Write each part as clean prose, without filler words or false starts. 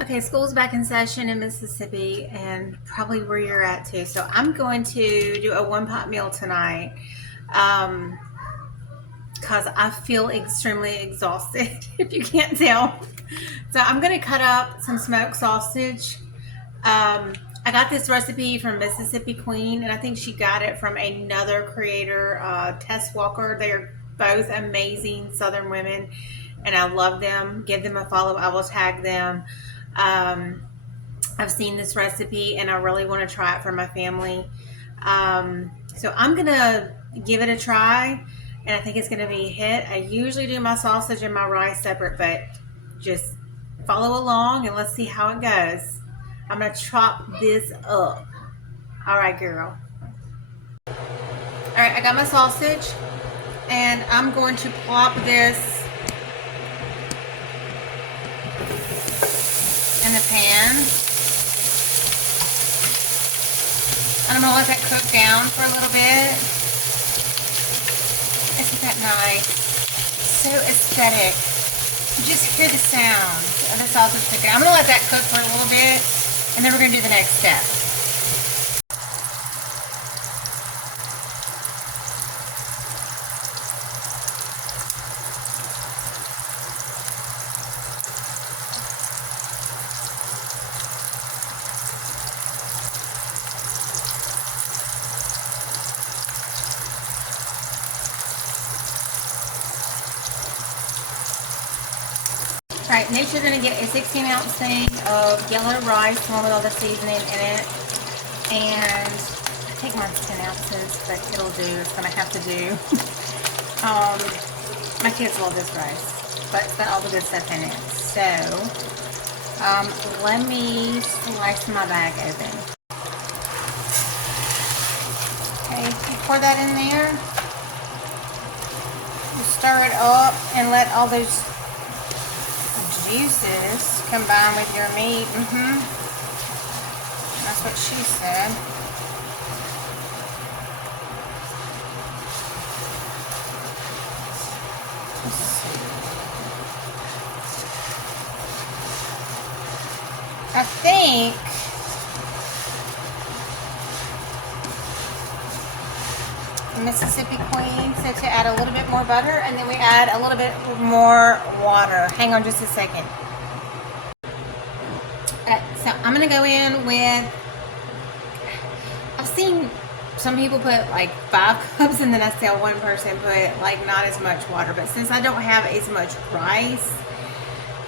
Okay, school's back in session in Mississippi and probably where you're at too. So I'm going to do a one pot meal tonight um, because I feel extremely exhausted, if you can't tell. So I'm going to cut up some smoked sausage. I got this recipe from Mississippi Queen, and I think she got it from another creator, Tess Walker. They are both amazing Southern women, and I love them. Give them a follow. I will tag them. Um, I've seen this recipe and I really want to try it for my family. So I'm going to give it a try and I think it's going to be a hit. I usually do my sausage and my rice separate, but just follow along and let's see how it goes. I'm going to chop this up. All right, girl. All right, I got my sausage and I'm going to plop this in the pan. And I'm going to let that cook down for a little bit. Isn't that nice? So aesthetic. You just hear the sound of the sausage cooking. I'm going to let that cook for a little bit, and then we're going to do the next step. Alright, next you're going to get a 16-ounce thing of yellow rice, one with all the seasoning in it. And I think mine's 10 ounces, but it'll do. It's going to have to do. My kids love this rice, but it's got all the good stuff in it. So, let me slice my bag open. Okay, you pour that in there. You stir it up and let all those juices combine with your meat. That's what she said. Let's see. I think Mississippi Queen said to add a little bit more butter and then we add a little bit more water. Hang on just a second. So I'm going to go in with, I've seen some people put like 5 cups and then I saw one person put like not as much water. But since I don't have as much rice,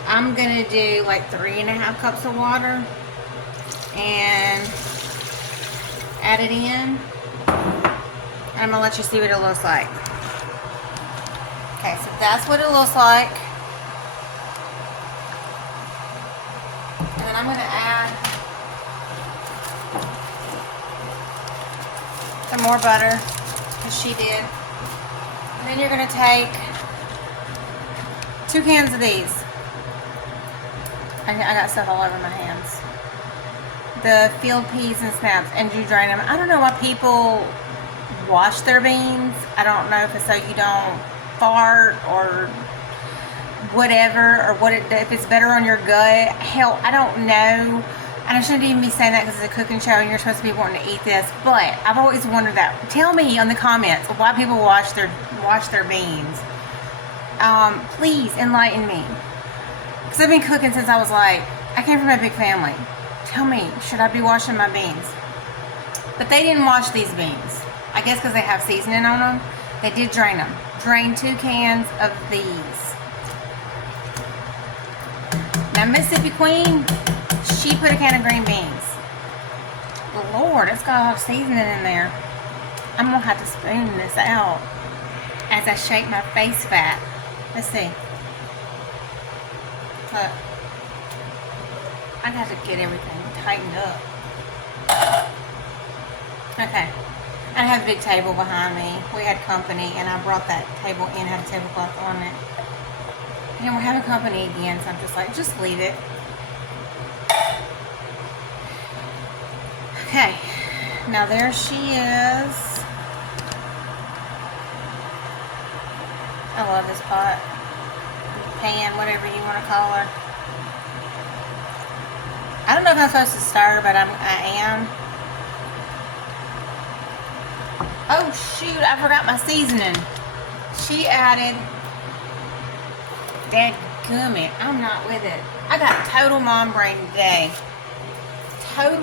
I'm going to do like 3.5 cups of water and add it in. I'm going to let you see what it looks like. Okay, so that's what it looks like. And then I'm going to add some more butter, as she did. And then you're going to take 2 cans of these. I got stuff all over my hands. The field peas and snaps, and you drain them. I don't know why people wash their beans. I don't know if it's so you don't fart or whatever, or if it's better on your gut. Hell, I don't know. And I shouldn't even be saying that because it's a cooking show and you're supposed to be wanting to eat this. But I've always wondered that. Tell me in the comments why people wash their beans. Please enlighten me. Because I've been cooking since I was like, I came from a big family. Tell me, should I be washing my beans? But they didn't wash these beans. I guess because they have seasoning on them. They did drain them. Drain 2 cans of these. Now Mississippi Queen, she put a can of green beans. Lord, it's got a lot of seasoning in there. I'm going to have to spoon this out as I shake my face fat. Let's see. Look. I got to get everything tightened up. Okay. I have a big table behind me. We had company and I brought that table in, had a tablecloth on it. And we're having company again, so I'm just like, just leave it. Okay. Now there she is. I love this pot. Pan, whatever you want to call her. I don't know if I'm supposed to stir, but I am. Oh shoot, I forgot my seasoning. She added, dadgummit, I'm not with it. I got total mom brain today. Total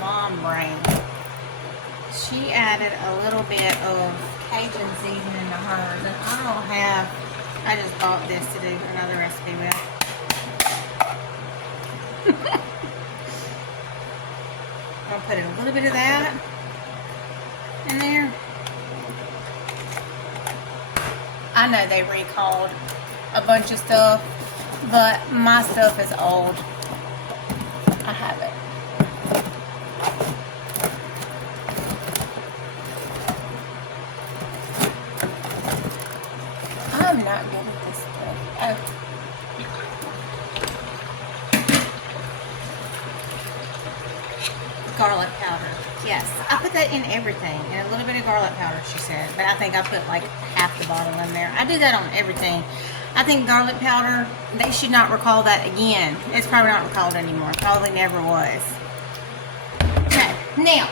mom brain. She added a little bit of Cajun seasoning to hers, and I don't have, I just bought this to do another recipe with. I'll put a little bit of that in there. I know they recalled a bunch of stuff, but my stuff is old. I have it. I'm not good at this stuff. Oh. Garlic powder. Yes, I put that in everything, and a little bit of garlic powder, she said, but I think I put like half the bottle in there. I do that on everything. I think garlic powder, they should not recall that again. It's probably not recalled anymore. Probably never was. Okay, now,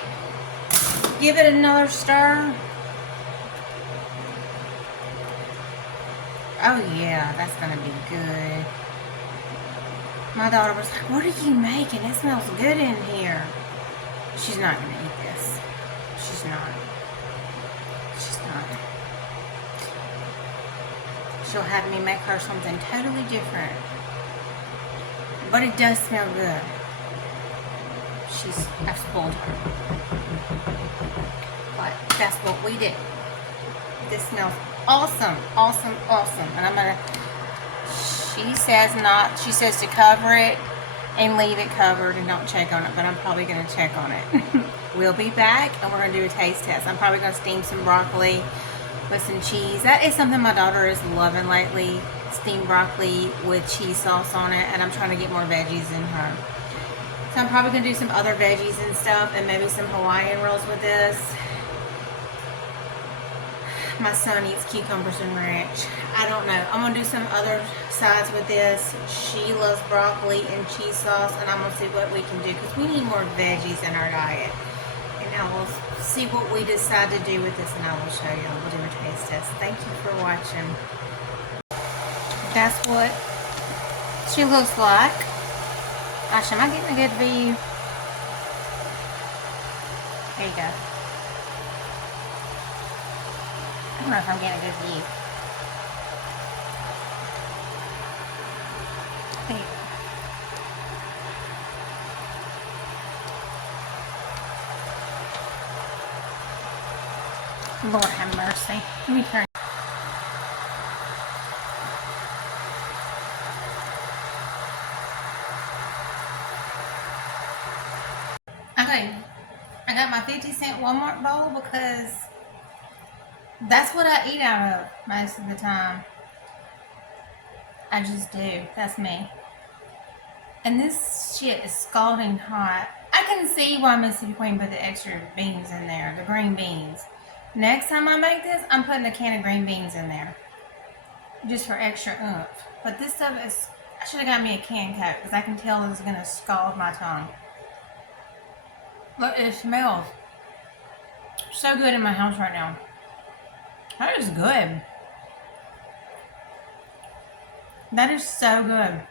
give it another stir. Oh yeah, that's gonna be good. My daughter was like, what are you making? It smells good in here. She's not gonna eat this. She's not. She's not. She'll have me make her something totally different. But it does smell good. I've spoiled her. But that's what we did. This smells awesome. And I'm gonna, she says to cover it and leave it covered and don't check on it, but I'm probably gonna check on it. We'll be back and we're gonna do a taste test. I'm probably gonna steam some broccoli with some cheese. That is something my daughter is loving lately, steamed broccoli with cheese sauce on it, and I'm trying to get more veggies in her. So I'm probably gonna do some other veggies and stuff, and maybe some Hawaiian rolls with this. My son eats cucumbers and ranch. I don't know. I'm gonna do some other sides with this. She loves broccoli and cheese sauce, and I'm gonna see what we can do because we need more veggies in our diet. And I will see what we decide to do with this, and I will show you. We'll do a taste test. Thank you for watching. That's what she looks like. Gosh, am I getting a good view? There you go. I don't know if I'm getting a good view. There you go. Lord have mercy. Let me turn. Okay, I got my 50-cent Walmart bowl because that's what I eat out of most of the time. I just do. That's me. And this shit is scalding hot. I can see why Mississippi Queen put the extra beans in there, the green beans. Next time I make this, I'm putting a can of green beans in there. Just for extra oomph. But this stuff is, I should have got me a can Coke because I can tell it's going to scald my tongue. Look, it smells so good in my house right now. That is good. That is so good.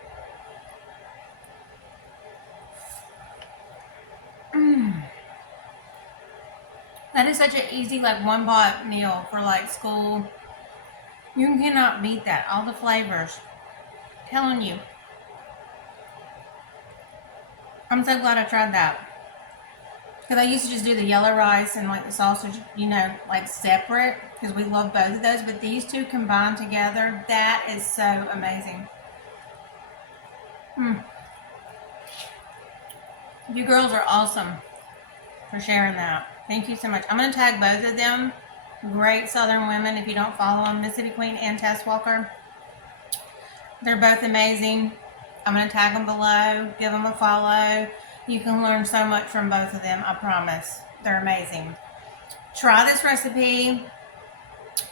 That is such an easy, like, one pot meal for like school. You cannot beat that. All the flavors. I'm telling you. I'm so glad I tried that. Because I used to just do the yellow rice and like the sausage, you know, like separate. Because we love both of those. But these two combined together, that is so amazing. You girls are awesome for sharing that. Thank you so much. I'm going to tag both of them. Great Southern women. If you don't follow them, Mississippi Queen and Tess Walker. They're both amazing. I'm going to tag them below. Give them a follow. You can learn so much from both of them. I promise. They're amazing. Try this recipe.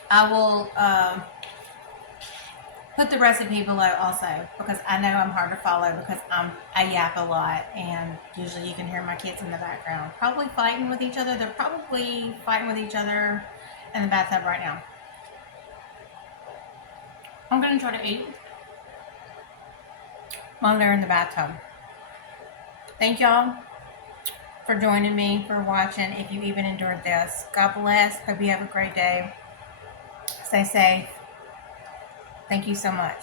I will put the recipe below also, because I know I'm hard to follow because I yap a lot, and usually you can hear my kids in the background probably fighting with each other. They're probably fighting with each other in the bathtub right now. I'm gonna try to eat while they're in the bathtub. Thank y'all for joining me, for watching, if you even endured this. God bless. Hope you have a great day. Stay safe. Thank you so much.